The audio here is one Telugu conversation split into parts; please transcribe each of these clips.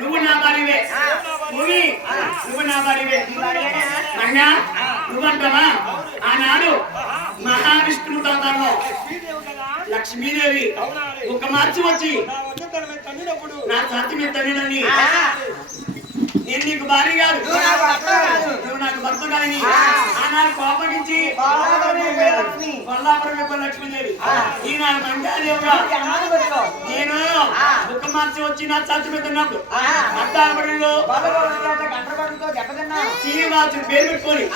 నువ్వు నా భార్యవే భూమి నువ్వు నా భార్యవే సంగా నువ్వంటావా ఆనాడు మహావిష్ణువు తాతాలో లక్ష్మీదేవి ఒక మార్చి వచ్చి నా ఛాతి మీద తన్నినని నేను నీకు భార్య కాదు నువ్వు నాకు భర్త కాదని ఆనాడు కోపగించి కొల్లాపురం యొక్క లక్ష్మీదేవి. ఈనాడు పెట్టుకో. నేను ఒక మార్చి వచ్చి నా ఛాతి మీద తిన్నప్పుడు ఆ. అత్తాపడిలో బాలగోపాల చేత గంట పట్టుకో దెబ్బతిన్నా. శ్రీనివాసు పేరు పెట్టుకొని.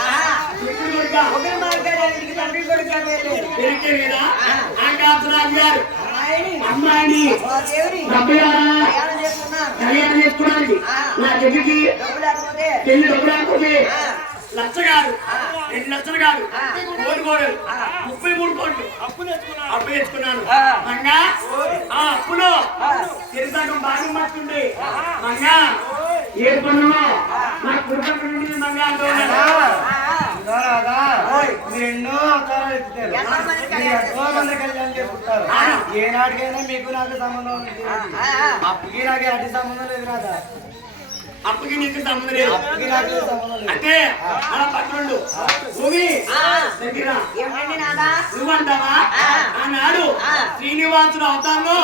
పెరిగారు కదా గారు. అమ్మాయిని. కళ్యాణం చేసుకోవడానికి నా దగ్గరికి డబ్బు లేకపోతే. పెళ్ళి డబ్బులు అనుకుంటే ఆ. లక్ష కాదు రెండు లక్షలు కాదు. కోటి కోడలు. ముప్పై మూడు కోట్లు. అప్పు తెచ్చుకున్నాను. ఆ. మంగా ఆ అప్పులో ఆ. తిరుసగం భాగం మార్చుకుంటే మంగా ఏ పనులో నా కుటుంబం నుండి మంగా అంటూ ఉన్నాడు. మీరు ఎన్నో అవతారాలు ఎత్తుతారు ఎంతమంది మీరు కళ్యాణం చేసుకుంటారు. ఏనాటికైనా మీకు నాకు సంబంధం. అప్పుకి నాకు ఎలాంటి సంబంధం లేదు రాదా అప్పుకి నీకు సంబంధం లేదు అంటే అలా పక్కనుండు భూమి దగ్గర నువ్వంటావా. ఆనాడు. శ్రీనివాసుడు అవతారంలో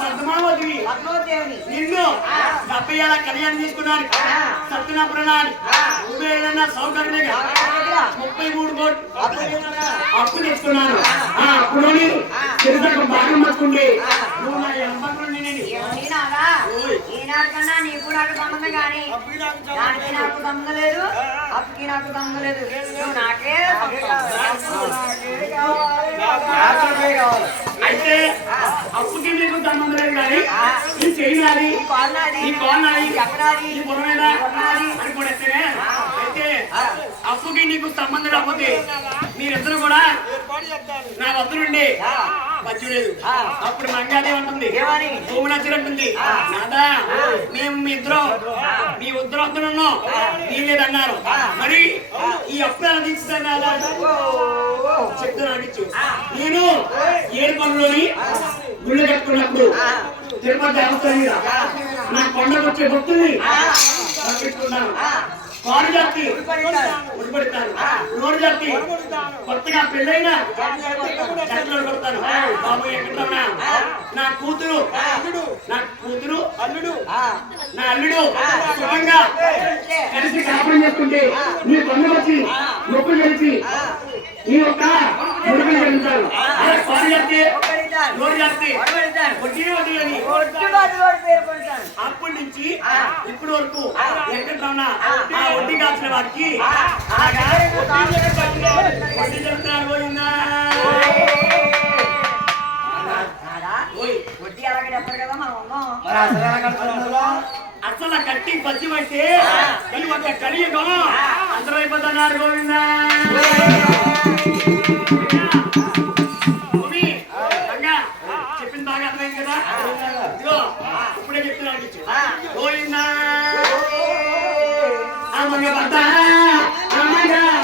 పద్మోదేవిని నిన్ను ఏళ్ళ కళ్యాణం చేసుకున్నాను. ఆ. సత్యనాపురణాన్ని. నువ్వు ఏదన్నా సౌకర్యం ముప్పై మూడు కోట్లు అప్పు తెచ్చుకున్నాను ఆ అప్పులోని చిరుసగం భాగం పట్టుకుంటే నువ్వు నా నీకు కానీ దానికి నాకు లేదు. అప్పుకి నాకు లేదు. నువ్వు నాకే అయితే అప్పుకి నీకు సంబంధం లేదు కానీ ఈ చేయాలి ఈ కోనాలి పొరమేద అని కూడా. అయితే అప్పుకి నీకు సంబంధం లేకపోతే మీరిద్దరు కూడా నా వద్ద నుండి అప్పుడు మంగాదే ఉంటుంది? భూమి నచ్చినట్టుంది నాదా మేము మీ ఇద్దరం మీ ఉద్దరం ఉన్నాం. నీ లేదన్నారు మరి ఈ అప్పు ఎలా తీర్చుతాను నాదా? చెప్తే నాకు ఇచ్చు. నేను ఏడు పనులోని గుళ్ళు కట్టుకున్నప్పుడు తిరుపతి దేవస్థానం మీద నా కొండకు వచ్చే భక్తుల్ని పంపిస్తున్నాను కారు జాతి ఉడిపడతాను నోరు జాతి కొత్తగా పెళ్ళైన చెట్లు కొడతాను బాబు ఎక్కడ నా కూతురు. నా కూతురు. అల్లుడు. నా అల్లుడు. శుభంగా కలిసి కాపురం చేసుకుంటే నీ పన్ను వచ్చి నొప్పి కలిసి నీ యొక్క ముడుపులు జరుగుతారు కారు జాతి. అప్పటి నుంచి ఇప్పటి వరకు వెంకటరమణ ఆ. వడ్డీ కాల్చిన వారికి వడ్డీ చెప్తున్నారు పోయిందా అసలు కట్టి పచ్చి పట్టి ఈ ఒక కలియుగం. అందరూ అయిపోతున్నారు గోవిందా భూమి, రంగా, చెప్పింది బాగా అర్థమైంది కదా ఇదిగో ఇప్పుడే చెప్తున్నాను ఇచ్చు. గోవిందా అమ్మగ భర్త, అమ్మగ భర్త. మంగా పట్టాలి. మంగా పెట్టి. అమ్మ.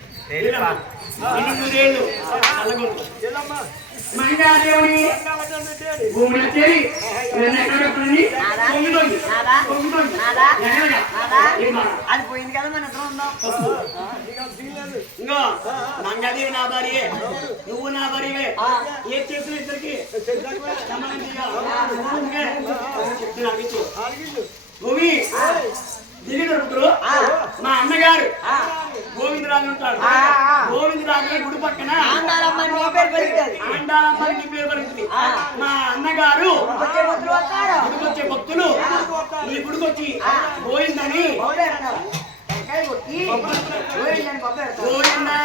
భూమిలో చేరి? అది పోయింది కదా మన ఇంకో మంగాదేవి నా భార్యే. నువ్వు నా భార్యవే. ఏ చేతులు ఇద్దరికి. భూమి దిగి దొరుకుతారు మా అన్నగారు. మా అన్నగారు గుడికొచ్చే భక్తులు నీ గుడికొచ్చి పోయిందని గోవిందా. గోవిందా.